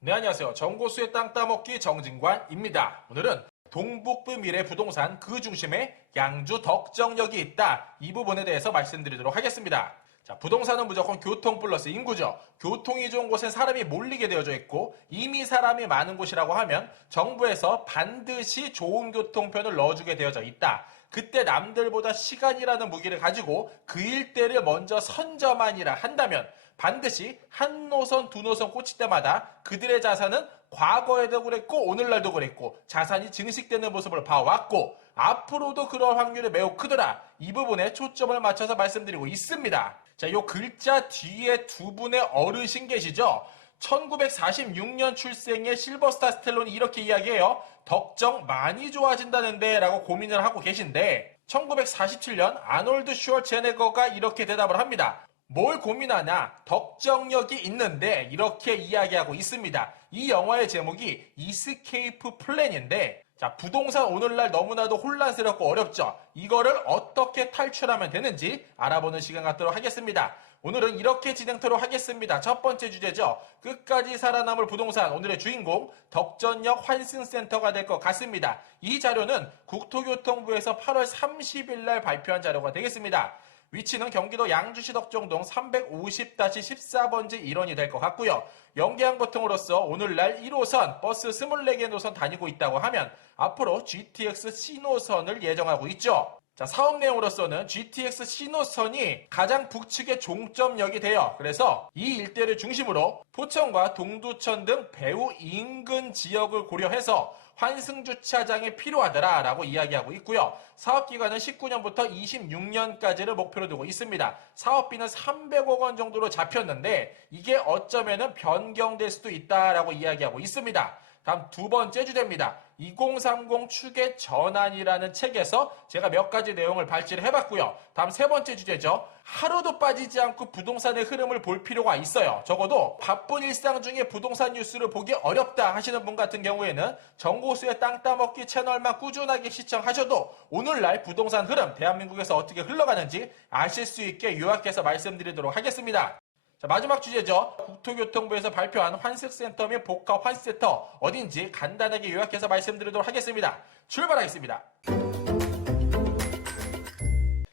네, 안녕하세요. 정고수의 땅 따먹기 정진관입니다. 오늘은 동북부 미래 부동산 그 중심에 양주 덕정역이 있다. 이 부분에 대해서 말씀드리도록 하겠습니다. 자, 부동산은 무조건 교통 플러스 인구죠. 교통이 좋은 곳엔 사람이 몰리게 되어져 있고 이미 사람이 많은 곳이라고 하면 정부에서 반드시 좋은 교통편을 넣어주게 되어져 있다. 그때 남들보다 시간이라는 무기를 가지고 그 일대를 먼저 선점하니라 한다면 반드시 한 노선 두 노선 꽂힐 때마다 그들의 자산은 과거에도 그랬고 오늘날도 그랬고 자산이 증식되는 모습을 봐왔고 앞으로도 그럴 확률이 매우 크더라. 이 부분에 초점을 맞춰서 말씀드리고 있습니다. 자, 요 글자 뒤에 두 분의 어르신 계시죠? 1946년 출생의 실버스타 스텔론이 이렇게 이야기해요. 덕정 많이 좋아진다는데 라고 고민을 하고 계신데 1947년 아놀드 슈왈제네거가 이렇게 대답을 합니다. 뭘 고민하나 덕정역이 있는데 이렇게 이야기하고 있습니다. 이 영화의 제목이 이스케이프 플랜인데 자, 부동산 오늘날 너무나도 혼란스럽고 어렵죠. 이거를 어떻게 탈출하면 되는지 알아보는 시간 갖도록 하겠습니다. 오늘은 이렇게 진행토록 하겠습니다. 첫 번째 주제죠. 끝까지 살아남을 부동산 오늘의 주인공 덕전역 환승센터가 될 것 같습니다. 이 자료는 국토교통부에서 8월 30일 날 발표한 자료가 되겠습니다. 위치는 경기도 양주시 덕정동 350-14번지 일원이 될 것 같고요. 연계항보통으로서 오늘날 1호선 버스 24개 노선 다니고 있다고 하면 앞으로 GTX C노선을 예정하고 있죠. 자, 사업 내용으로서는 GTX C노선이 가장 북측의 종점역이 되어 그래서 이 일대를 중심으로 포천과 동두천 등 배후 인근 지역을 고려해서 환승주차장이 필요하더라라고 이야기하고 있고요. 사업기간은 19년부터 26년까지를 목표로 두고 있습니다. 사업비는 300억 원 정도로 잡혔는데 이게 어쩌면은 변경될 수도 있다라고 이야기하고 있습니다. 다음 두 번째 주제입니다. 2030 추계 전환이라는 책에서 제가 몇 가지 내용을 발췌를 해봤고요. 다음 세 번째 주제죠. 하루도 빠지지 않고 부동산의 흐름을 볼 필요가 있어요. 적어도 바쁜 일상 중에 부동산 뉴스를 보기 어렵다 하시는 분 같은 경우에는 정고수의 땅 따먹기 채널만 꾸준하게 시청하셔도 오늘날 부동산 흐름 대한민국에서 어떻게 흘러가는지 아실 수 있게 요약해서 말씀드리도록 하겠습니다. 자, 마지막 주제죠. 국토교통부에서 발표한 환승센터 및 복합 환승센터 어딘지 간단하게 요약해서 말씀드리도록 하겠습니다. 출발하겠습니다.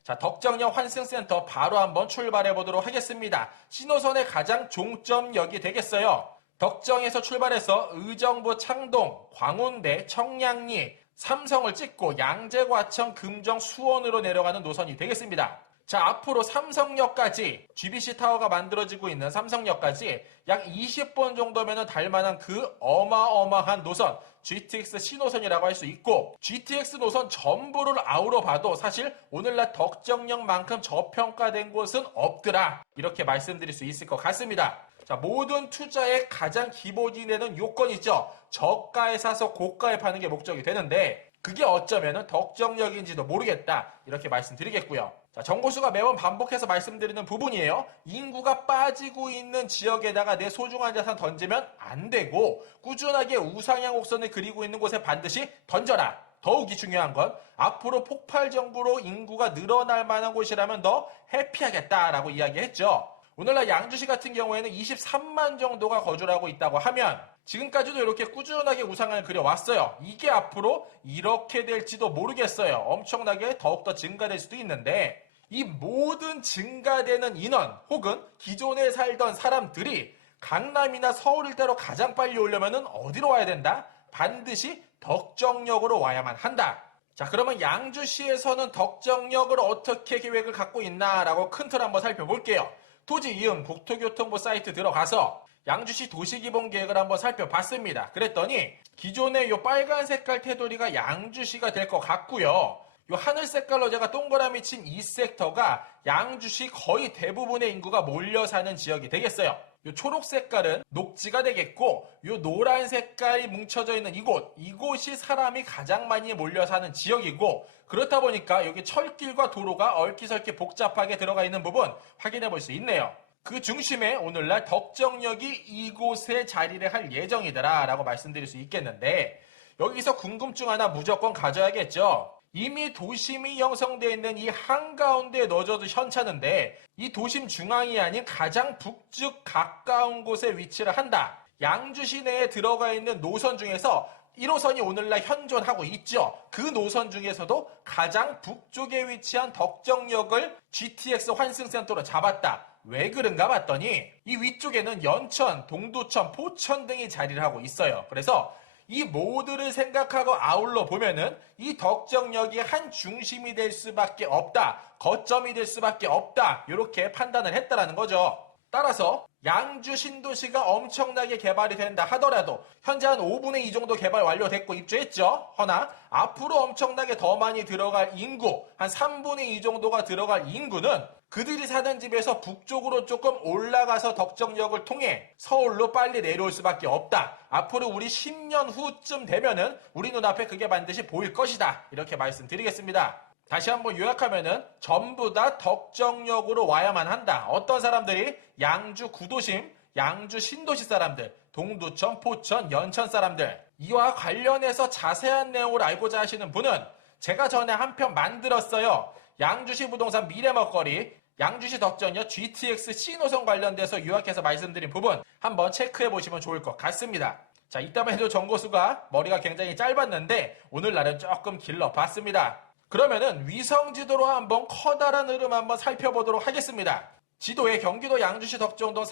자, 덕정역 환승센터 바로 한번 출발해 보도록 하겠습니다. 신호선의 가장 종점역이 되겠어요. 덕정에서 출발해서 의정부 창동, 광운대, 청량리, 삼성을 찍고 양재과천, 금정, 수원으로 내려가는 노선이 되겠습니다. 자, 앞으로 삼성역까지 GBC 타워가 만들어지고 있는 삼성역까지 약 20번 정도면 닮만한 그 어마어마한 노선 GTX C노선이라고 할 수 있고 GTX 노선 전부를 아우러 봐도 사실 오늘날 덕정역만큼 저평가된 곳은 없더라 이렇게 말씀드릴 수 있을 것 같습니다. 자, 모든 투자의 가장 기본이 되는 요건이죠. 저가에 사서 고가에 파는 게 목적이 되는데 그게 어쩌면 덕정역인지도 모르겠다 이렇게 말씀드리겠고요. 자, 정고수가 매번 반복해서 말씀드리는 부분이에요. 인구가 빠지고 있는 지역에다가 내 소중한 자산 던지면 안 되고 꾸준하게 우상향 곡선을 그리고 있는 곳에 반드시 던져라. 더욱이 중요한 건 앞으로 폭발 정부로 인구가 늘어날 만한 곳이라면 더 해피하겠다라고 이야기했죠. 오늘날 양주시 같은 경우에는 23만 정도가 거주를 하고 있다고 하면 지금까지도 이렇게 꾸준하게 우상을 그려왔어요. 이게 앞으로 이렇게 될지도 모르겠어요. 엄청나게 더욱더 증가될 수도 있는데 이 모든 증가되는 인원 혹은 기존에 살던 사람들이 강남이나 서울 일대로 가장 빨리 오려면 어디로 와야 된다? 반드시 덕정역으로 와야만 한다. 자, 그러면 양주시에서는 덕정역을 어떻게 계획을 갖고 있나라고 큰 틀 한번 살펴볼게요. 토지 이음 국토교통부 사이트 들어가서 양주시 도시기본계획을 한번 살펴봤습니다. 그랬더니 기존의 요 빨간 색깔 테두리가 양주시가 될 것 같고요. 요 하늘 색깔로 제가 동그라미 친 이 섹터가 양주시 거의 대부분의 인구가 몰려 사는 지역이 되겠어요. 요 초록 색깔은 녹지가 되겠고 요 노란 색깔이 뭉쳐져 있는 이곳이 사람이 가장 많이 몰려 사는 지역이고 그렇다 보니까 여기 철길과 도로가 얽히설키 복잡하게 들어가 있는 부분 확인해 볼 수 있네요. 그 중심에 오늘날 덕정역이 이곳에 자리를 할 예정이더라 라고 말씀드릴 수 있겠는데 여기서 궁금증 하나 무조건 가져야겠죠. 이미 도심이 형성되어 있는 이 한가운데에 넣어줘도 현찮은데 이 도심 중앙이 아닌 가장 북측 가까운 곳에 위치를 한다. 양주시 내에 들어가 있는 노선 중에서 1호선이 오늘날 현존하고 있죠. 그 노선 중에서도 가장 북쪽에 위치한 덕정역을 GTX 환승센터로 잡았다. 왜 그런가 봤더니 이 위쪽에는 연천, 동두천, 포천 등이 자리를 하고 있어요. 그래서 이 모두를 생각하고 아울러 보면은 이 덕정역이 한 중심이 될 수밖에 없다. 거점이 될 수밖에 없다. 이렇게 판단을 했다라는 거죠. 따라서 양주 신도시가 엄청나게 개발이 된다 하더라도 현재 한 5분의 2 정도 개발 완료됐고 입주했죠. 허나 앞으로 엄청나게 더 많이 들어갈 인구, 한 3분의 2 정도가 들어갈 인구는 그들이 사는 집에서 북쪽으로 조금 올라가서 덕정역을 통해 서울로 빨리 내려올 수밖에 없다. 앞으로 우리 10년 후쯤 되면은 우리 눈앞에 그게 반드시 보일 것이다. 이렇게 말씀드리겠습니다. 다시 한번 요약하면은 전부 다 덕정역으로 와야만 한다. 어떤 사람들이? 양주 구도심, 양주 신도시 사람들, 동두천, 포천, 연천 사람들. 이와 관련해서 자세한 내용을 알고자 하시는 분은 제가 전에 한 편 만들었어요. 양주시 부동산 미래먹거리, 양주시 덕정역 GTX C노선 관련돼서 요약해서 말씀드린 부분 한번 체크해 보시면 좋을 것 같습니다. 자, 이따만 해도 정보수가 머리가 굉장히 짧았는데 오늘날은 조금 길러봤습니다. 그러면은 위성지도로 한번 커다란 흐름 한번 살펴보도록 하겠습니다. 지도에 경기도 양주시 덕정동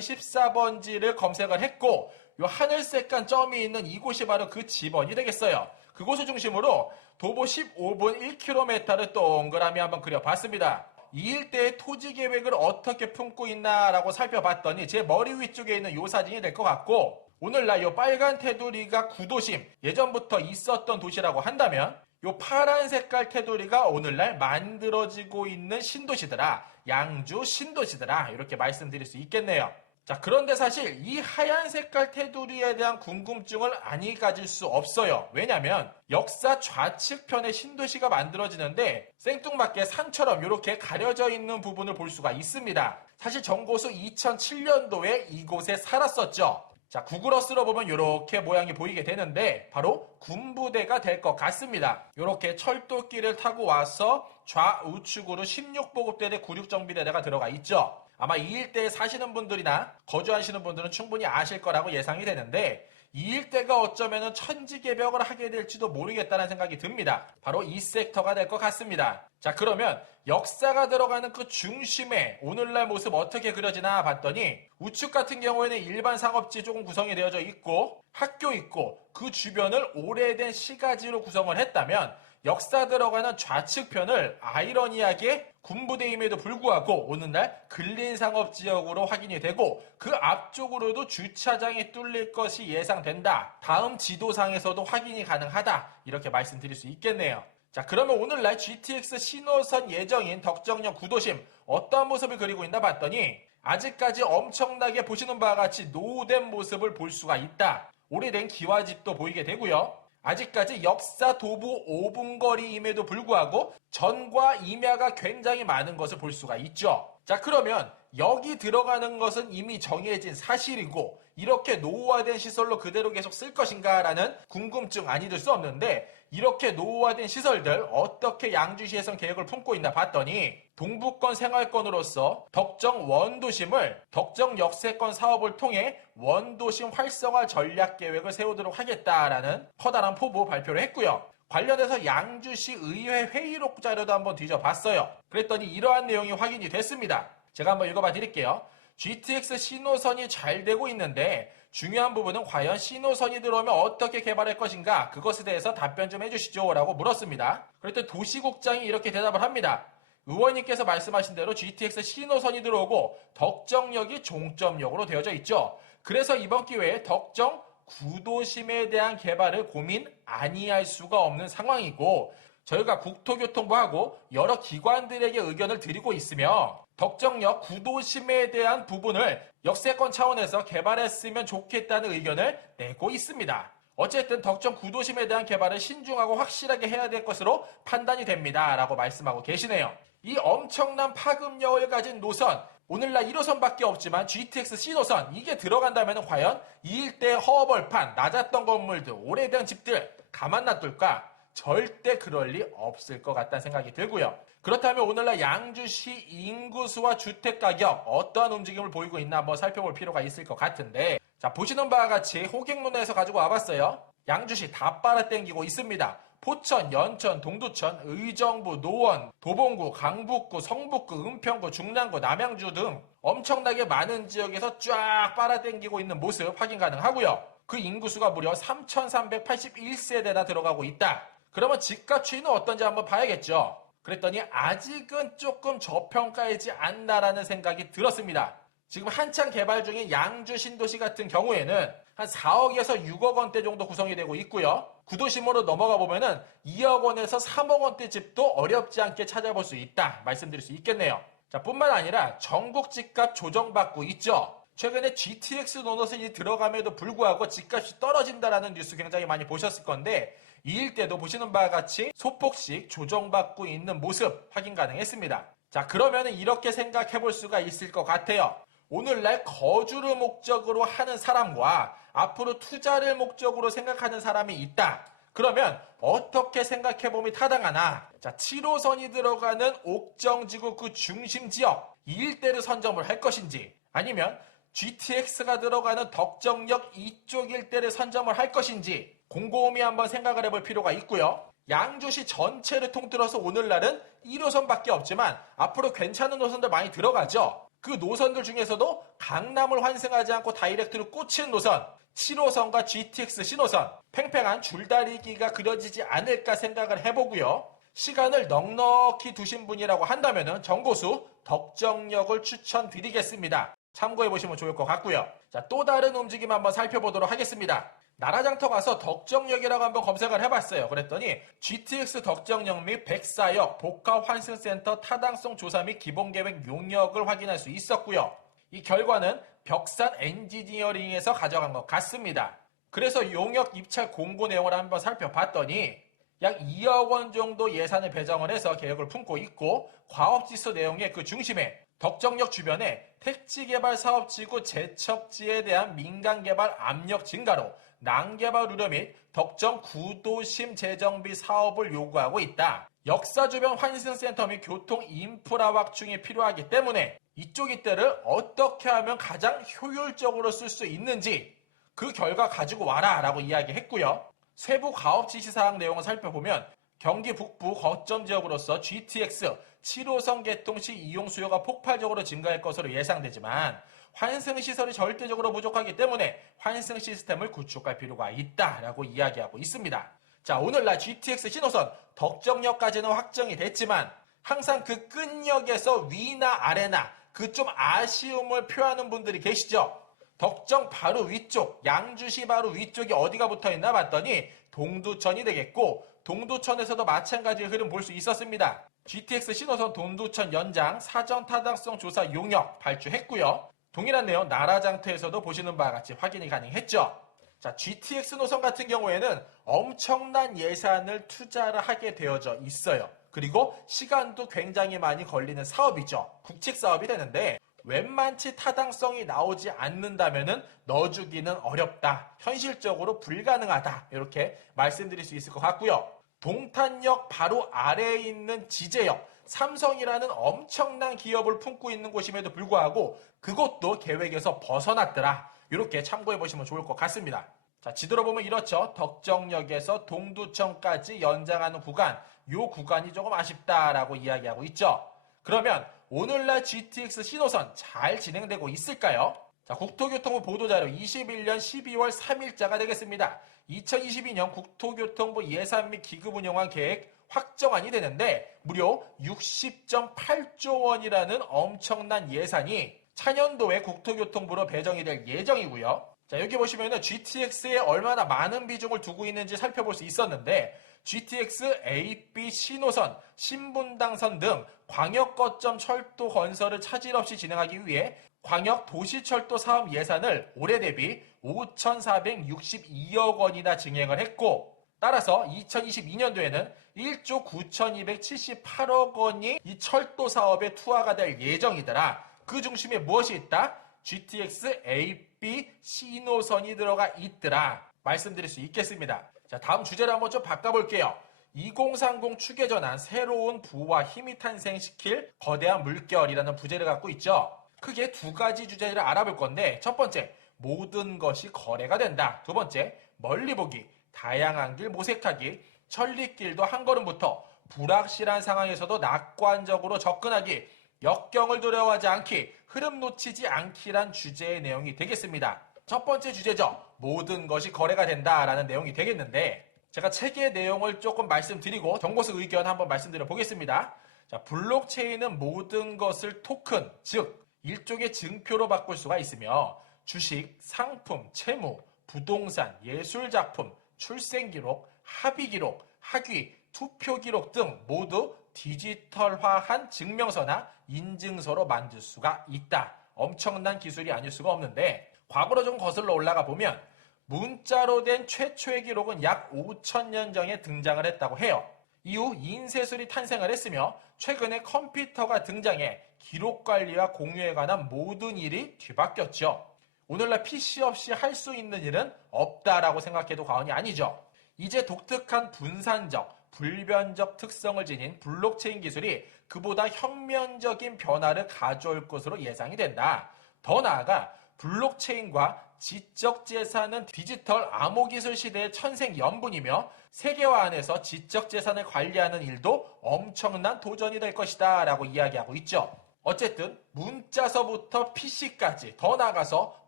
350-14번지를 검색을 했고 요 하늘색간 점이 있는 이곳이 바로 그 지번이 되겠어요. 그곳을 중심으로 도보 15분 1km를 동그라미 한번 그려봤습니다. 이 일대의 토지 계획을 어떻게 품고 있나라고 살펴봤더니 제 머리 위쪽에 있는 요 사진이 될 것 같고 오늘날 요 빨간 테두리가 구도심, 예전부터 있었던 도시라고 한다면 요 파란 색깔 테두리가 오늘날 만들어지고 있는 신도시더라. 양주 신도시더라. 이렇게 말씀드릴 수 있겠네요. 자, 그런데 사실 이 하얀 색깔 테두리에 대한 궁금증을 아니 가질 수 없어요. 왜냐면 역사 좌측편에 신도시가 만들어지는데 생뚱맞게 산처럼 이렇게 가려져 있는 부분을 볼 수가 있습니다. 사실 정고수 2007년도에 이곳에 살았었죠. 자, 구글어스로 보면 이렇게 모양이 보이게 되는데 바로 군부대가 될 것 같습니다. 이렇게 철도길을 타고 와서 좌우측으로 16보급대대 96정비대대가 들어가 있죠. 아마 이 일대에 사시는 분들이나 거주하시는 분들은 충분히 아실 거라고 예상이 되는데 이 일대가 어쩌면 천지개벽을 하게 될지도 모르겠다는 생각이 듭니다. 바로 이 섹터가 될 것 같습니다. 자, 그러면 역사가 들어가는 그 중심에 오늘날 모습 어떻게 그려지나 봤더니 우측 같은 경우에는 일반 상업지 조금 구성이 되어져 있고 학교 있고 그 주변을 오래된 시가지로 구성을 했다면 역사 들어가는 좌측편을 아이러니하게 군부대임에도 불구하고 오늘날 근린상업지역으로 확인이 되고 그 앞쪽으로도 주차장이 뚫릴 것이 예상된다. 다음 지도상에서도 확인이 가능하다. 이렇게 말씀드릴 수 있겠네요. 자, 그러면 오늘날 GTX 신호선 예정인 덕정역 구도심 어떠한 모습을 그리고 있나 봤더니 아직까지 엄청나게 보시는 바와 같이 노후된 모습을 볼 수가 있다. 오래된 기와집도 보이게 되고요. 아직까지 역사 도보 5분 거리임에도 불구하고 전과 임야가 굉장히 많은 것을 볼 수가 있죠. 자, 그러면 여기 들어가는 것은 이미 정해진 사실이고 이렇게 노후화된 시설로 그대로 계속 쓸 것인가 라는 궁금증 아니 들 수 없는데 이렇게 노후화된 시설들 어떻게 양주시에선 계획을 품고 있나 봤더니 동부권 생활권으로서 덕정 원도심을 덕정 역세권 사업을 통해 원도심 활성화 전략 계획을 세우도록 하겠다라는 커다란 포부 발표를 했고요. 관련해서 양주시 의회 회의록 자료도 한번 뒤져봤어요. 그랬더니 이러한 내용이 확인이 됐습니다. 제가 한번 읽어봐 드릴게요. GTX 신호선이 잘 되고 있는데 중요한 부분은 과연 신호선이 들어오면 어떻게 개발할 것인가 그것에 대해서 답변 좀 해주시죠 라고 물었습니다. 그랬더니 도시국장이 이렇게 대답을 합니다. 의원님께서 말씀하신 대로 GTX 신호선이 들어오고 덕정역이 종점역으로 되어져 있죠. 그래서 이번 기회에 덕정 구도심에 대한 개발을 고민 아니할 수가 없는 상황이고 저희가 국토교통부하고 여러 기관들에게 의견을 드리고 있으며 덕정역 구도심에 대한 부분을 역세권 차원에서 개발했으면 좋겠다는 의견을 내고 있습니다. 어쨌든 덕정 구도심에 대한 개발을 신중하고 확실하게 해야 될 것으로 판단이 됩니다. 라고 말씀하고 계시네요. 이 엄청난 파급력을 가진 노선, 오늘날 1호선밖에 없지만 GTX C노선 이게 들어간다면 과연 이 일대 허벌판, 낮았던 건물들, 오래된 집들 가만 놔둘까? 절대 그럴 리 없을 것 같다는 생각이 들고요. 그렇다면 오늘날 양주시 인구수와 주택가격 어떠한 움직임을 보이고 있나 한번 살펴볼 필요가 있을 것 같은데 자, 보시는 바와 같이 호갱론에서 가지고 와봤어요. 양주시 다 빨아당기고 있습니다. 포천, 연천, 동두천, 의정부, 노원, 도봉구, 강북구, 성북구, 은평구, 중랑구, 남양주 등 엄청나게 많은 지역에서 쫙 빨아당기고 있는 모습 확인 가능하고요. 그 인구수가 무려 3,381세대나 들어가고 있다. 그러면 집값 추이는 어떤지 한번 봐야겠죠. 그랬더니 아직은 조금 저평가이지 않나라는 생각이 들었습니다. 지금 한창 개발 중인 양주 신도시 같은 경우에는 한 4억에서 6억 원대 정도 구성이 되고 있고요. 구도심으로 넘어가 보면은 2억 원에서 3억 원대 집도 어렵지 않게 찾아볼 수 있다 말씀드릴 수 있겠네요. 자, 뿐만 아니라 전국 집값 조정받고 있죠. 최근에 GTX 노노선이 들어감에도 불구하고 집값이 떨어진다라는 뉴스 굉장히 많이 보셨을 건데 이 일대도 보시는 바와 같이 소폭씩 조정받고 있는 모습 확인 가능했습니다. 자, 그러면 이렇게 생각해 볼 수가 있을 것 같아요. 오늘날 거주를 목적으로 하는 사람과 앞으로 투자를 목적으로 생각하는 사람이 있다. 그러면 어떻게 생각해보면 타당하나? 자, 7호선이 들어가는 옥정지구 그 중심 지역 이 일대를 선점을 할 것인지 아니면 GTX가 들어가는 덕정역 이쪽 일대를 선점을 할 것인지 곰곰이 한번 생각을 해볼 필요가 있고요. 양주시 전체를 통틀어서 오늘날은 1호선밖에 없지만 앞으로 괜찮은 노선들 많이 들어가죠. 그 노선들 중에서도 강남을 환승하지 않고 다이렉트로 꽂힌 노선 7호선과 GTX 신호선 팽팽한 줄다리기가 그려지지 않을까 생각을 해보고요. 시간을 넉넉히 두신 분이라고 한다면 정고수 덕정역을 추천드리겠습니다. 참고해보시면 좋을 것 같고요. 자, 또 다른 움직임 한번 살펴보도록 하겠습니다. 나라장터 가서 덕정역이라고 한번 검색을 해봤어요. 그랬더니 GTX 덕정역 및 백사역 복합환승센터 타당성 조사 및 기본계획 용역을 확인할 수 있었고요. 이 결과는 벽산 엔지니어링에서 가져간 것 같습니다. 그래서 용역 입찰 공고 내용을 한번 살펴봤더니 약 2억 원 정도 예산을 배정을 해서 계획을 품고 있고 과업지수 내용의 그 중심에 덕정역 주변에 택지개발 사업지구 제척지에 대한 민간개발 압력 증가로 난개발 우려 및 덕정 구도심 재정비 사업을 요구하고 있다. 역사 주변 환승센터 및 교통 인프라 확충이 필요하기 때문에 이쪽 일대를 어떻게 하면 가장 효율적으로 쓸 수 있는지 그 결과 가지고 와라 라고 이야기했고요. 세부 가업 지시사항 내용을 살펴보면 경기 북부 거점 지역으로서 GTX 7호선 개통 시 이용 수요가 폭발적으로 증가할 것으로 예상되지만 환승시설이 절대적으로 부족하기 때문에 환승 시스템을 구축할 필요가 있다라고 이야기하고 있습니다. 자, 오늘날 GTX 신호선 덕정역까지는 확정이 됐지만 항상 그 끝역에서 위나 아래나 그 좀 아쉬움을 표하는 분들이 계시죠. 덕정 바로 위쪽, 양주시 바로 위쪽이 어디가 붙어있나 봤더니 동두천이 되겠고 동두천에서도 마찬가지의 흐름 볼 수 있었습니다. GTX 신호선 동두천 연장 사전 타당성 조사 용역 발주했고요. 동일한 내용 나라장터에서도 보시는 바와 같이 확인이 가능했죠. 자, GTX 노선 같은 경우에는 엄청난 예산을 투자를 하게 되어져 있어요. 그리고 시간도 굉장히 많이 걸리는 사업이죠. 국책 사업이 되는데 웬만치 타당성이 나오지 않는다면은 넣어주기는 어렵다. 현실적으로 불가능하다. 이렇게 말씀드릴 수 있을 것 같고요. 동탄역 바로 아래에 있는 지제역, 삼성이라는 엄청난 기업을 품고 있는 곳임에도 불구하고 그것도 계획에서 벗어났더라. 이렇게 참고해 보시면 좋을 것 같습니다. 자, 지도로 보면 이렇죠. 덕정역에서 동두천까지 연장하는 구간, 이 구간이 조금 아쉽다라고 이야기하고 있죠. 그러면 오늘날 GTX 신호선 잘 진행되고 있을까요? 자, 국토교통부 보도자료 21년 12월 3일자가 되겠습니다. 2022년 국토교통부 예산 및 기금 운영안 계획 확정안이 되는데 무려 60.8조 원이라는 엄청난 예산이 차년도에 국토교통부로 배정이 될 예정이고요. 자, 여기 보시면은 GTX에 얼마나 많은 비중을 두고 있는지 살펴볼 수 있었는데 GTX AB 신호선, 신분당선 등 광역 거점 철도 건설을 차질 없이 진행하기 위해 광역 도시철도 사업 예산을 올해 대비 5,462억 원이나 증액을 했고 따라서 2022년도에는 1조 9,278억 원이 이 철도 사업에 투하가 될 예정이더라. 그 중심에 무엇이 있다? GTX AB 신호선이 들어가 있더라. 말씀드릴 수 있겠습니다. 자, 다음 주제를 한번 좀 바꿔볼게요. 2030 축에 전환 새로운 부와 힘이 탄생시킬 거대한 물결이라는 부제를 갖고 있죠. 크게 두 가지 주제를 알아볼 건데 첫 번째, 모든 것이 거래가 된다. 두 번째, 멀리 보기, 다양한 길 모색하기, 천리길도 한 걸음부터 불확실한 상황에서도 낙관적으로 접근하기, 역경을 두려워하지 않기, 흐름 놓치지 않기란 주제의 내용이 되겠습니다. 첫 번째 주제죠. 모든 것이 거래가 된다라는 내용이 되겠는데, 제가 책의 내용을 조금 말씀드리고 정보수 의견 한번 말씀드려 보겠습니다. 자, 블록체인은 모든 것을 토큰, 즉 일종의 증표로 바꿀 수가 있으며 주식, 상품, 채무, 부동산, 예술작품, 출생기록, 합의기록, 학위, 투표기록 등 모두 디지털화한 증명서나 인증서로 만들 수가 있다. 엄청난 기술이 아닐 수가 없는데, 과거로 좀 거슬러 올라가 보면 문자로 된 최초의 기록은 약 5,000년 전에 등장을 했다고 해요. 이후 인쇄술이 탄생을 했으며 최근에 컴퓨터가 등장해 기록 관리와 공유에 관한 모든 일이 뒤바뀌었죠. 오늘날 PC 없이 할 수 있는 일은 없다라고 생각해도 과언이 아니죠. 이제 독특한 분산적, 불변적 특성을 지닌 블록체인 기술이 그보다 혁명적인 변화를 가져올 것으로 예상이 된다. 더 나아가 블록체인과 지적재산은 디지털 암호기술 시대의 천생연분이며 세계화 안에서 지적재산을 관리하는 일도 엄청난 도전이 될 것이다 라고 이야기하고 있죠. 어쨌든 문자서부터 PC까지, 더 나아가서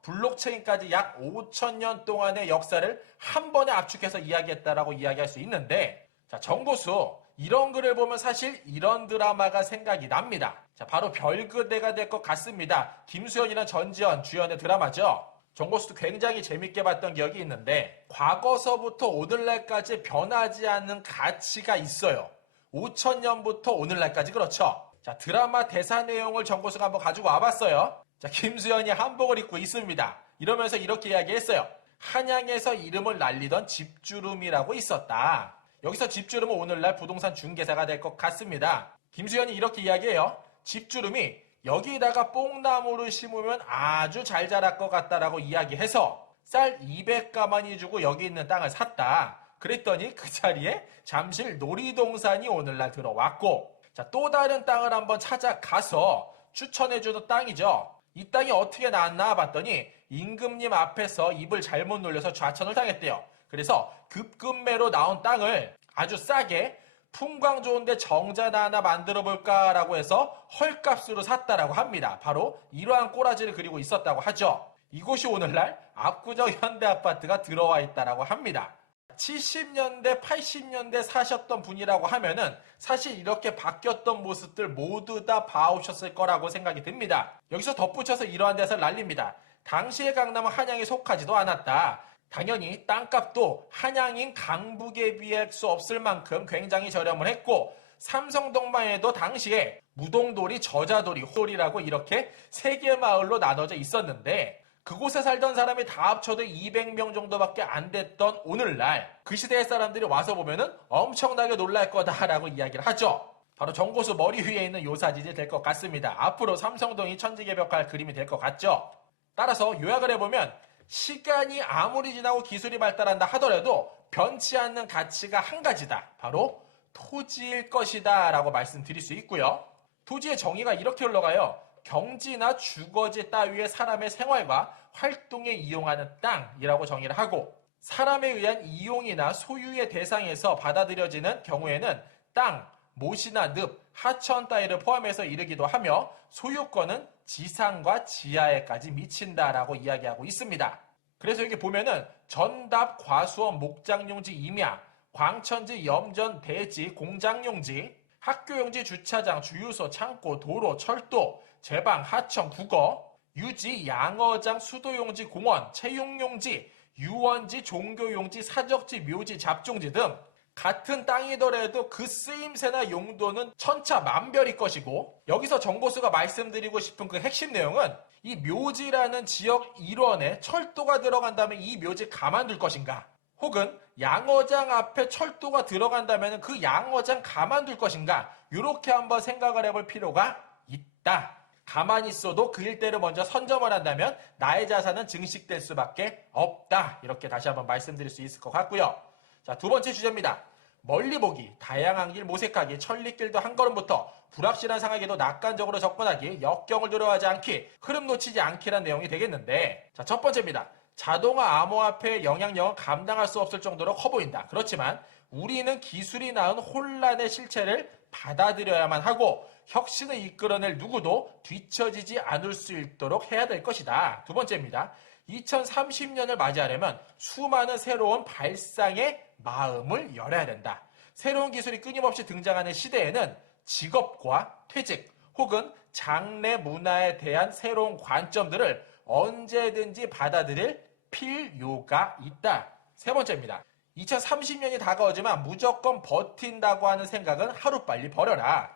블록체인까지 약 5,000년 동안의 역사를 한 번에 압축해서 이야기했다라고 이야기할 수 있는데, 자, 정보수, 이런 글을 보면 사실 이런 드라마가 생각이 납니다. 자, 바로 별그대가 될 것 같습니다. 김수현이랑 전지현 주연의 드라마죠. 정보수도 굉장히 재밌게 봤던 기억이 있는데, 과거서부터 오늘날까지 변하지 않는 가치가 있어요. 5,000년부터 오늘날까지. 그렇죠. 자, 드라마 대사 내용을 정보수가 한번 가지고 와봤어요. 자, 김수현이 한복을 입고 있습니다. 이러면서 이렇게 이야기했어요. 한양에서 이름을 날리던 집주름이라고 있었다. 여기서 집주름은 오늘날 부동산 중개사가 될 것 같습니다. 김수현이 이렇게 이야기해요. 집주름이 여기다가 뽕나무를 심으면 아주 잘 자랄 것 같다라고 이야기해서 쌀 200가마니 주고 여기 있는 땅을 샀다. 그랬더니 그 자리에 잠실 놀이동산이 오늘날 들어왔고, 자, 또 다른 땅을 한번 찾아가서 추천해주는 땅이죠. 이 땅이 어떻게 나왔나 봤더니 임금님 앞에서 입을 잘못 놀려서 좌천을 당했대요. 그래서 급급매로 나온 땅을 아주 싸게 풍광 좋은데 정자나 하나 만들어 볼까라고 해서 헐값으로 샀다라고 합니다. 바로 이러한 꼬라지를 그리고 있었다고 하죠. 이곳이 오늘날 압구정 현대아파트가 들어와 있다라고 합니다. 70년대, 80년대 사셨던 분이라고 하면은 사실 이렇게 바뀌었던 모습들 모두 다 봐오셨을 거라고 생각이 듭니다. 여기서 덧붙여서 이러한 데서 날립니다. 당시의 강남은 한양에 속하지도 않았다. 당연히 땅값도 한양인 강북에 비할 수 없을 만큼 굉장히 저렴을 했고, 삼성동만 해도 당시에 무동돌이, 저자돌이, 홀이라고 이렇게 세 개 마을로 나눠져 있었는데, 그곳에 살던 사람이 다 합쳐도 200명 정도밖에 안 됐던 오늘날 그 시대의 사람들이 와서 보면은 엄청나게 놀랄 거다라고 이야기를 하죠. 바로 정보수 머리 위에 있는 요 사진이 될 것 같습니다. 앞으로 삼성동이 천지개벽할 그림이 될 것 같죠. 따라서 요약을 해보면 시간이 아무리 지나고 기술이 발달한다 하더라도 변치 않는 가치가 한 가지다. 바로 토지일 것이다 라고 말씀드릴 수 있고요. 토지의 정의가 이렇게 흘러가요. 경지나 주거지 따위의 사람의 생활과 활동에 이용하는 땅이라고 정의를 하고, 사람에 의한 이용이나 소유의 대상에서 받아들여지는 경우에는 땅, 못이나 늪, 하천 따위를 포함해서 이르기도 하며 소유권은 지상과 지하에까지 미친다라고 이야기하고 있습니다. 그래서 여기 보면은 전답, 과수원, 목장용지, 임야, 광천지, 염전, 대지, 공장용지, 학교용지, 주차장, 주유소, 창고, 도로, 철도, 제방, 하천, 국어, 유지, 양어장, 수도용지, 공원, 채용용지, 유원지, 종교용지, 사적지, 묘지, 잡종지 등 같은 땅이더라도 그 쓰임새나 용도는 천차만별일 것이고, 여기서 정보수가 말씀드리고 싶은 그 핵심 내용은 이 묘지라는 지역 일원에 철도가 들어간다면 이 묘지 가만둘 것인가, 혹은 양어장 앞에 철도가 들어간다면 그 양어장 가만둘 것인가, 이렇게 한번 생각을 해볼 필요가 있다. 가만히 있어도 그 일대를 먼저 선점을 한다면 나의 자산은 증식될 수밖에 없다. 이렇게 다시 한번 말씀드릴 수 있을 것 같고요. 자, 두 번째 주제입니다. 멀리 보기, 다양한 길 모색하기, 천리길도 한 걸음부터 불확실한 상황에도 낙관적으로 접근하기, 역경을 두려워하지 않기, 흐름 놓치지 않기란 내용이 되겠는데, 자, 첫 번째입니다. 자동화 암호화폐의 영향력은 감당할 수 없을 정도로 커 보인다. 그렇지만 우리는 기술이 낳은 혼란의 실체를 받아들여야만 하고 혁신을 이끌어낼 누구도 뒤처지지 않을 수 있도록 해야 될 것이다. 두 번째입니다. 2030년을 맞이하려면 수많은 새로운 발상의 마음을 열어야 된다. 새로운 기술이 끊임없이 등장하는 시대에는 직업과 퇴직 혹은 장래 문화에 대한 새로운 관점들을 언제든지 받아들일 필요가 있다. 세 번째입니다. 2030년이 다가오지만 무조건 버틴다고 하는 생각은 하루빨리 버려라.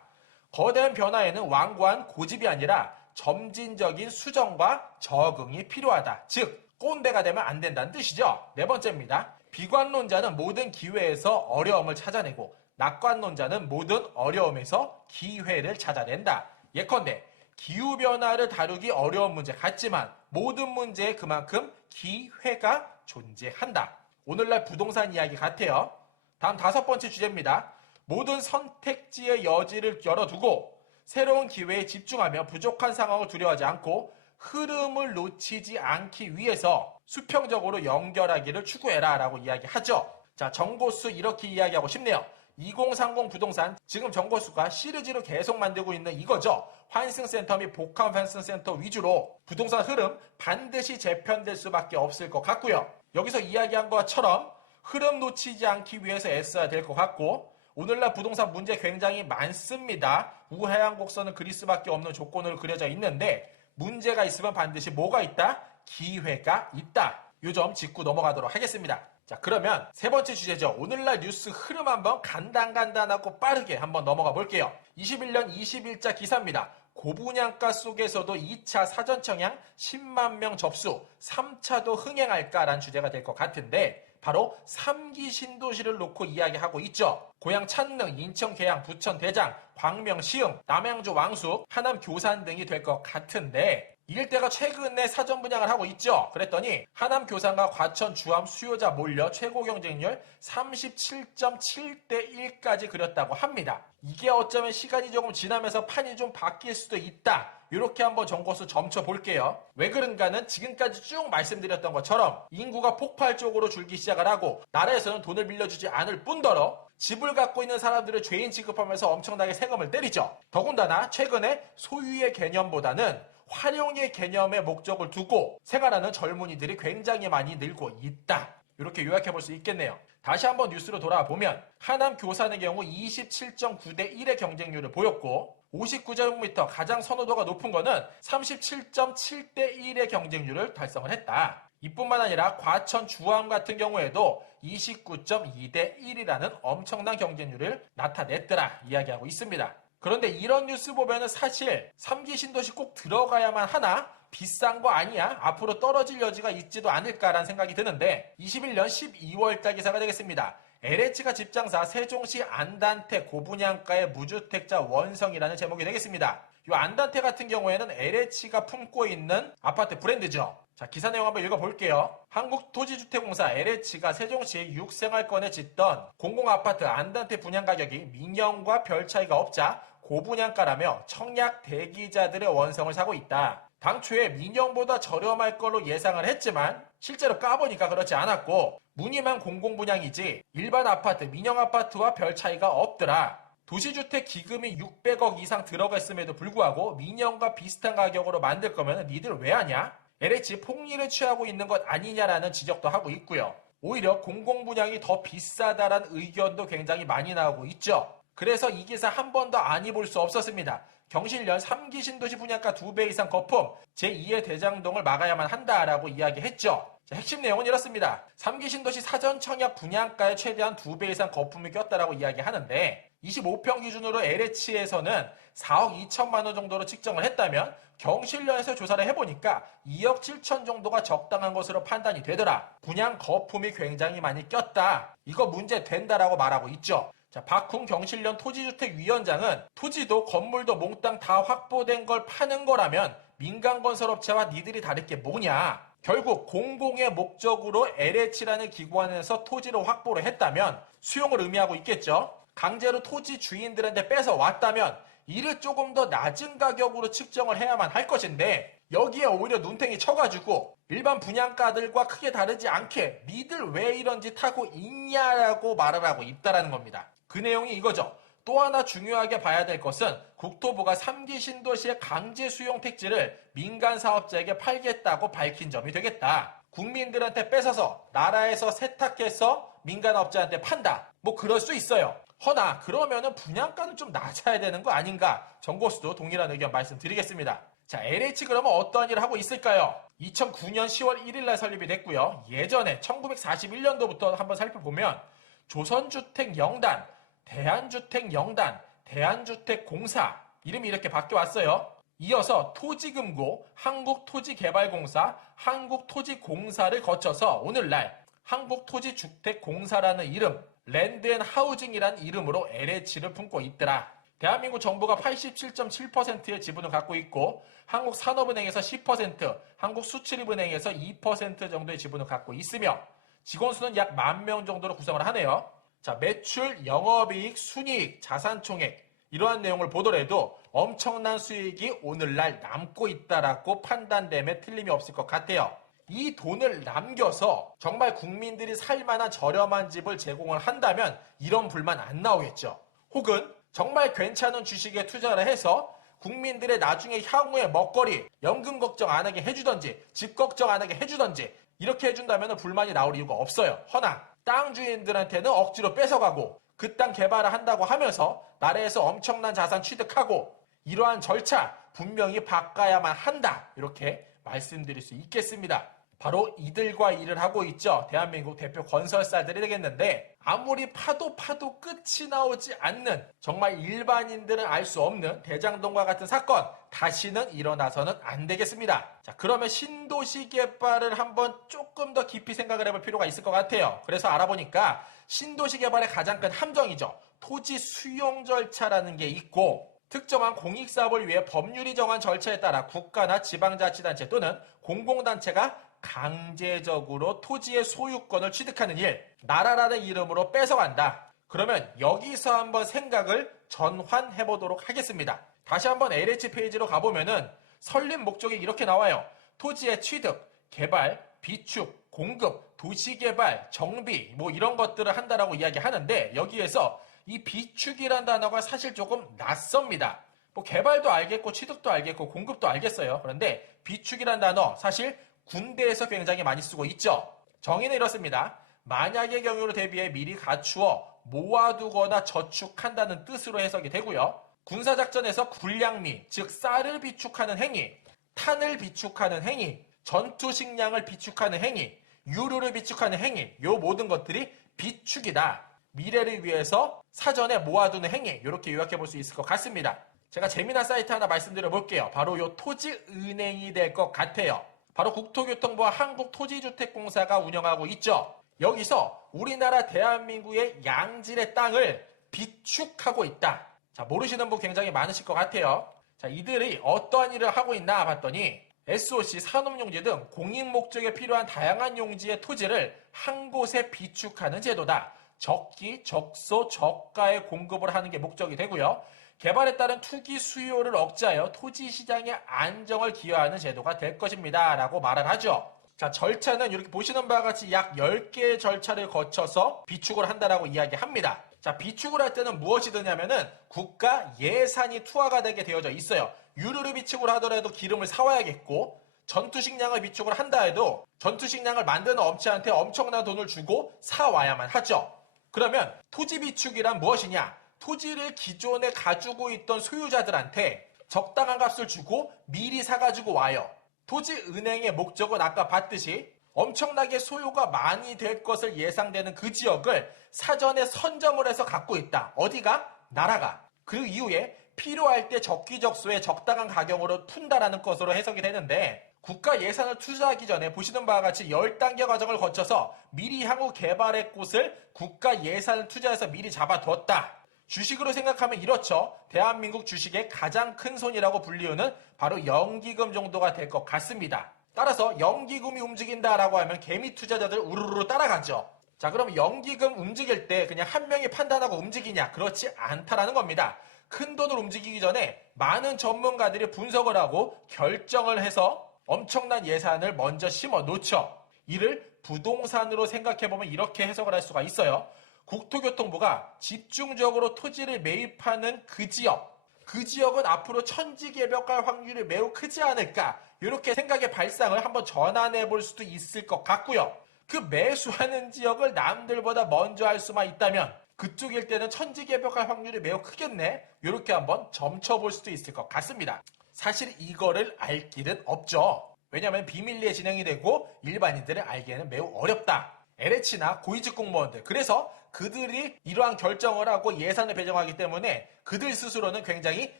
거대한 변화에는 완고한 고집이 아니라 점진적인 수정과 적응이 필요하다. 즉, 꼰대가 되면 안 된다는 뜻이죠. 네 번째입니다. 비관론자는 모든 기회에서 어려움을 찾아내고 낙관론자는 모든 어려움에서 기회를 찾아낸다. 예컨대 기후변화를 다루기 어려운 문제 같지만 모든 문제에 그만큼 기회가 존재한다. 오늘날 부동산 이야기 같아요. 다음 다섯 번째 주제입니다. 모든 선택지의 여지를 열어두고 새로운 기회에 집중하며 부족한 상황을 두려워하지 않고 흐름을 놓치지 않기 위해서 수평적으로 연결하기를 추구해라 라고 이야기하죠. 자, 정보수 이렇게 이야기하고 싶네요. 2030 부동산, 지금 정보수가 시리즈로 계속 만들고 있는 이거죠. 환승센터 및 복합 환승센터 위주로 부동산 흐름 반드시 재편될 수밖에 없을 것 같고요. 여기서 이야기한 것처럼 흐름 놓치지 않기 위해서 애써야 될 것 같고, 오늘날 부동산 문제 굉장히 많습니다. 우하양 곡선은 그릴 수밖에 없는 조건으로 그려져 있는데 문제가 있으면 반드시 뭐가 있다? 기회가 있다. 이 점 짚고 넘어가도록 하겠습니다. 자, 그러면 세 번째 주제죠. 오늘날 뉴스 흐름 한번 간단하고 빠르게 한번 넘어가 볼게요. 21년 21자 기사입니다. 고분양가 속에서도 2차 사전청약 10만 명 접수, 3차도 흥행할까라는 주제가 될 것 같은데 바로 3기 신도시를 놓고 이야기하고 있죠. 고양 찬릉, 인천 계양, 부천 대장, 광명 시흥, 남양주 왕숙, 하남 교산 등이 될 것 같은데 이 일대가 최근에 사전 분양을 하고 있죠. 그랬더니 하남 교산과 과천 주암 수요자 몰려 최고 경쟁률 37.7대 1까지 그렸다고 합니다. 이게 어쩌면 시간이 조금 지나면서 판이 좀 바뀔 수도 있다. 이렇게 한번 정보수 점쳐볼게요. 왜 그런가는 지금까지 쭉 말씀드렸던 것처럼 인구가 폭발적으로 줄기 시작을 하고 나라에서는 돈을 빌려주지 않을 뿐더러 집을 갖고 있는 사람들을 죄인 취급하면서 엄청나게 세금을 때리죠. 더군다나 최근에 소유의 개념보다는 활용의 개념에 목적을 두고 생활하는 젊은이들이 굉장히 많이 늘고 있다. 이렇게 요약해 볼 수 있겠네요. 다시 한번 뉴스로 돌아보면 하남 교산의 경우 27.9대 1의 경쟁률을 보였고 59제곱미터 가장 선호도가 높은 거는 37.7대 1의 경쟁률을 달성을 했다. 이뿐만 아니라 과천 주암 같은 경우에도 29.2대 1이라는 엄청난 경쟁률을 나타냈더라 이야기하고 있습니다. 그런데 이런 뉴스 보면은 사실 3기 신도시 꼭 들어가야만 하나? 비싼 거 아니야? 앞으로 떨어질 여지가 있지도 않을까라는 생각이 드는데 21년 12월달 기사가 되겠습니다. LH가 집장사 세종시 안단태 고분양가의 무주택자 원성이라는 제목이 되겠습니다. 이 안단태 같은 경우에는 LH가 품고 있는 아파트 브랜드죠. 자, 기사 내용 한번 읽어볼게요. 한국토지주택공사 LH가 세종시 6생활권에 짓던 공공아파트 안단태 분양 가격이 민영과 별 차이가 없자 고분양가라며 청약 대기자들의 원성을 사고 있다. 당초에 민영보다 저렴할 걸로 예상을 했지만 실제로 까보니까 그렇지 않았고 무늬만 공공분양이지 일반 아파트, 민영아파트와 별 차이가 없더라. 도시주택 기금이 600억 이상 들어갔음에도 불구하고 민영과 비슷한 가격으로 만들 거면 니들 왜 하냐? LH 폭리를 취하고 있는 것 아니냐라는 지적도 하고 있고요. 오히려 공공분양이 더 비싸다라는 의견도 굉장히 많이 나오고 있죠. 그래서 이 기사 한 번도 안 입을 수 없었습니다. 경실련 3기 신도시 분양가 2배 이상 거품, 제2의 대장동을 막아야만 한다라고 이야기했죠. 자, 핵심 내용은 이렇습니다. 3기 신도시 사전 청약 분양가에 최대한 2배 이상 거품이 꼈다라고 이야기하는데 25평 기준으로 LH에서는 4억 2천만 원 정도로 측정을 했다면 경실련에서 조사를 해보니까 2억 7천 정도가 적당한 것으로 판단이 되더라. 분양 거품이 굉장히 많이 꼈다. 이거 문제 된다라고 말하고 있죠. 자, 박훈 경실련 토지주택위원장은 토지도 건물도 몽땅 다 확보된 걸 파는 거라면 민간건설업체와 니들이 다를 게 뭐냐. 결국 공공의 목적으로 LH라는 기관에서 토지를 확보를 했다면 수용을 의미하고 있겠죠. 강제로 토지 주인들한테 뺏어왔다면 이를 조금 더 낮은 가격으로 측정을 해야만 할 것인데 여기에 오히려 눈탱이 쳐가지고 일반 분양가들과 크게 다르지 않게 니들 왜 이런 짓 하고 있냐라고 말을 하고 있다라는 겁니다. 그 내용이 이거죠. 또 하나 중요하게 봐야 될 것은 국토부가 3기 신도시의 강제 수용 택지를 민간 사업자에게 팔겠다고 밝힌 점이 되겠다. 국민들한테 뺏어서 나라에서 세탁해서 민간업자한테 판다. 뭐 그럴 수 있어요. 허나 그러면은 분양가는 좀 낮아야 되는 거 아닌가? 정고수도 동일한 의견 말씀드리겠습니다. 자, LH 그러면 어떠한 일을 하고 있을까요? 2009년 10월 1일 날 설립이 됐고요. 예전에 1941년도부터 한번 살펴보면 조선주택영단, 대한주택영단, 대한주택공사 이름이 이렇게 바뀌어왔어요. 이어서 토지금고, 한국토지개발공사, 한국토지공사를 거쳐서 오늘날 한국토지주택공사라는 이름, 랜드앤하우징이라는 이름으로 LH를 품고 있더라. 대한민국 정부가 87.7%의 지분을 갖고 있고 한국산업은행에서 10%, 한국수출입은행에서 2% 정도의 지분을 갖고 있으며 직원 수는 약 10,000명 정도로 구성을 하네요. 자, 매출, 영업이익, 순이익, 자산총액 이러한 내용을 보더라도 엄청난 수익이 오늘날 남고 있다라고 판단됨에 틀림이 없을 것 같아요. 이 돈을 남겨서 정말 국민들이 살만한 저렴한 집을 제공을 한다면 이런 불만 안 나오겠죠. 혹은 정말 괜찮은 주식에 투자를 해서 국민들의 나중에 향후의 먹거리, 연금 걱정 안 하게 해주던지 집 걱정 안 하게 해주던지 이렇게 해준다면 불만이 나올 이유가 없어요. 허나 땅 주인들한테는 억지로 뺏어가고 그 땅 개발을 한다고 하면서 나라에서 엄청난 자산 취득하고 이러한 절차 분명히 바꿔야만 한다. 이렇게 말씀드릴 수 있겠습니다. 바로 이들과 일을 하고 있죠. 대한민국 대표 건설사들이 되겠는데 아무리 파도 끝이 나오지 않는 정말 일반인들은 알 수 없는 대장동과 같은 사건 다시는 일어나서는 안 되겠습니다. 자, 그러면 신도시 개발을 한번 조금 더 깊이 생각을 해볼 필요가 있을 것 같아요. 그래서 알아보니까 신도시 개발의 가장 큰 함정이죠. 토지 수용 절차라는 게 있고 특정한 공익사업을 위해 법률이 정한 절차에 따라 국가나 지방자치단체 또는 공공단체가 강제적으로 토지의 소유권을 취득하는 일, 나라라는 이름으로 뺏어간다. 그러면 여기서 한번 생각을 전환해보도록 하겠습니다. 다시 한번 LH 페이지로 가보면은 설립 목적이 이렇게 나와요. 토지의 취득, 개발, 비축, 공급, 도시개발, 정비 뭐 이런 것들을 한다라고 이야기하는데 여기에서 이 비축이란 단어가 사실 조금 낯섭니다. 뭐 개발도 알겠고 취득도 알겠고 공급도 알겠어요. 그런데 비축이란 단어 사실 군대에서 굉장히 많이 쓰고 있죠. 정의는 이렇습니다. 만약의 경우를 대비해 미리 갖추어 모아두거나 저축한다는 뜻으로 해석이 되고요. 군사작전에서 군량미, 즉 쌀을 비축하는 행위, 탄을 비축하는 행위, 전투식량을 비축하는 행위, 유류를 비축하는 행위, 요 모든 것들이 비축이다. 미래를 위해서 사전에 모아두는 행위, 이렇게 요약해 볼 수 있을 것 같습니다. 제가 재미난 사이트 하나 말씀드려 볼게요. 바로 요 토지은행이 될 것 같아요. 바로 국토교통부와 한국토지주택공사가 운영하고 있죠. 여기서 우리나라 대한민국의 양질의 땅을 비축하고 있다. 자, 모르시는 분 굉장히 많으실 것 같아요. 자, 이들이 어떠한 일을 하고 있나 봤더니 SOC, 산업용지 등 공익목적에 필요한 다양한 용지의 토지를 한 곳에 비축하는 제도다. 적기, 적소, 저가에 공급을 하는 게 목적이 되고요. 개발에 따른 투기 수요를 억제하여 토지 시장의 안정을 기여하는 제도가 될 것입니다. 라고 말을 하죠. 자, 절차는 이렇게 보시는 바와 같이 약 10개의 절차를 거쳐서 비축을 한다라고 이야기합니다. 자, 비축을 할 때는 무엇이 드냐면은 국가 예산이 투하가 되게 되어져 있어요. 유류를 비축을 하더라도 기름을 사와야겠고 전투식량을 비축을 한다 해도 전투식량을 만드는 업체한테 엄청난 돈을 주고 사와야만 하죠. 그러면 토지 비축이란 무엇이냐? 토지를 기존에 가지고 있던 소유자들한테 적당한 값을 주고 미리 사가지고 와요. 토지은행의 목적은 아까 봤듯이 엄청나게 소요가 많이 될 것을 예상되는 그 지역을 사전에 선점을 해서 갖고 있다. 어디가? 나라가. 그 이후에 필요할 때 적기적소에 적당한 가격으로 푼다라는 것으로 해석이 되는데 국가 예산을 투자하기 전에 보시는 바와 같이 10단계 과정을 거쳐서 미리 향후 개발의 곳을 국가 예산을 투자해서 미리 잡아두었다. 주식으로 생각하면 이렇죠. 대한민국 주식의 가장 큰 손이라고 불리우는 바로 연기금 정도가 될 것 같습니다. 따라서 연기금이 움직인다라고 하면 개미 투자자들 우르르 따라가죠. 자, 그럼 연기금 움직일 때 그냥 한 명이 판단하고 움직이냐? 그렇지 않다라는 겁니다. 큰 돈을 움직이기 전에 많은 전문가들이 분석을 하고 결정을 해서 엄청난 예산을 먼저 심어 놓죠. 이를 부동산으로 생각해보면 이렇게 해석을 할 수가 있어요. 국토교통부가 집중적으로 토지를 매입하는 그 지역은 앞으로 천지개벽할 확률이 매우 크지 않을까, 이렇게 생각의 발상을 한번 전환해 볼 수도 있을 것 같고요. 그 매수하는 지역을 남들보다 먼저 할 수만 있다면 그쪽일 때는 천지개벽할 확률이 매우 크겠네, 이렇게 한번 점쳐볼 수도 있을 것 같습니다. 사실 이거를 알 길은 없죠. 왜냐하면 비밀리에 진행이 되고 일반인들을 알기에는 매우 어렵다. LH나 고위직 공무원들, 그래서 그들이 이러한 결정을 하고 예산을 배정하기 때문에 그들 스스로는 굉장히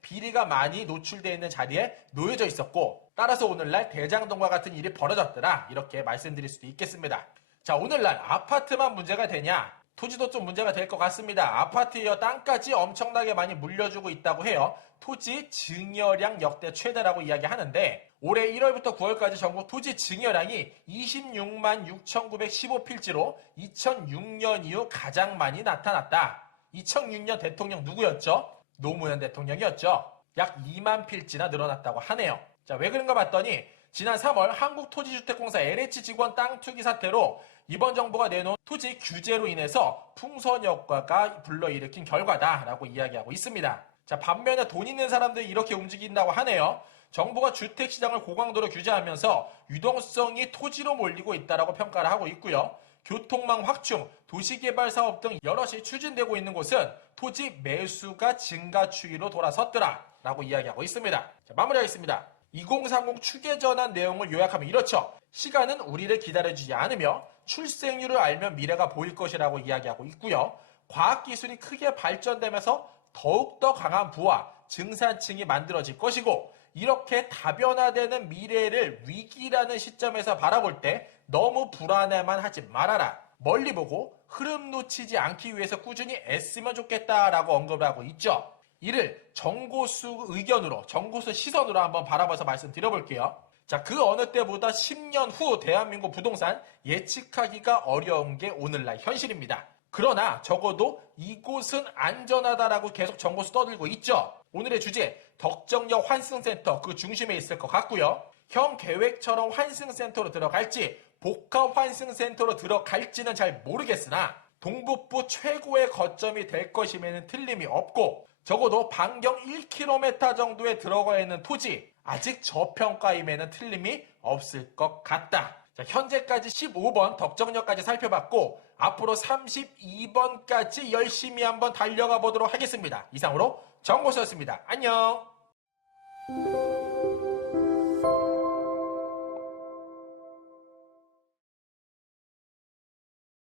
비리가 많이 노출되어 있는 자리에 놓여져 있었고, 따라서 오늘날 대장동과 같은 일이 벌어졌더라, 이렇게 말씀드릴 수도 있겠습니다. 자, 오늘날 아파트만 문제가 되냐? 토지도 좀 문제가 될 것 같습니다. 아파트여 땅까지 엄청나게 많이 물려주고 있다고 해요. 토지 증여량 역대 최다라고 이야기하는데, 올해 1월부터 9월까지 전국 토지 증여량이 26만 6,915필지로 2006년 이후 가장 많이 나타났다. 2006년 대통령 누구였죠? 노무현 대통령이었죠. 약 2만 필지나 늘어났다고 하네요. 자, 왜 그런가 봤더니 지난 3월 한국토지주택공사 LH 직원 땅 투기 사태로 이번 정부가 내놓은 토지 규제로 인해서 풍선 효과가 불러일으킨 결과다라고 이야기하고 있습니다. 자, 반면에 돈 있는 사람들이 이렇게 움직인다고 하네요. 정부가 주택시장을 고강도로 규제하면서 유동성이 토지로 몰리고 있다라고 평가를 하고 있고요. 교통망 확충, 도시개발 사업 등 여럿이 추진되고 있는 곳은 토지 매수가 증가 추이로 돌아섰더라 라고 이야기하고 있습니다. 자, 마무리하겠습니다. 2030 추계 전환 내용을 요약하면 이렇죠. 시간은 우리를 기다려주지 않으며 출생률을 알면 미래가 보일 것이라고 이야기하고 있고요. 과학기술이 크게 발전되면서 더욱더 강한 부와 증산층이 만들어질 것이고, 이렇게 다변화되는 미래를 위기라는 시점에서 바라볼 때 너무 불안해만 하지 말아라. 멀리 보고 흐름 놓치지 않기 위해서 꾸준히 애쓰면 좋겠다라고 언급을 하고 있죠. 이를 정고수 의견으로, 정고수 시선으로 한번 바라봐서 말씀드려볼게요. 자, 그 어느 때보다 10년 후 대한민국 부동산 예측하기가 어려운 게 오늘날 현실입니다. 그러나 적어도 이곳은 안전하다라고 계속 정고수 떠들고 있죠. 오늘의 주제, 덕정역 환승센터 그 중심에 있을 것 같고요. 형 계획처럼 환승센터로 들어갈지 복합 환승센터로 들어갈지는 잘 모르겠으나 동북부 최고의 거점이 될 것임에는 틀림이 없고, 적어도 반경 1km 정도에 들어가 있는 토지, 아직 저평가임에는 틀림이 없을 것 같다. 자, 현재까지 15번 덕정역까지 살펴봤고, 앞으로 32번까지 열심히 한번 달려가 보도록 하겠습니다. 이상으로 정고수였습니다. 안녕.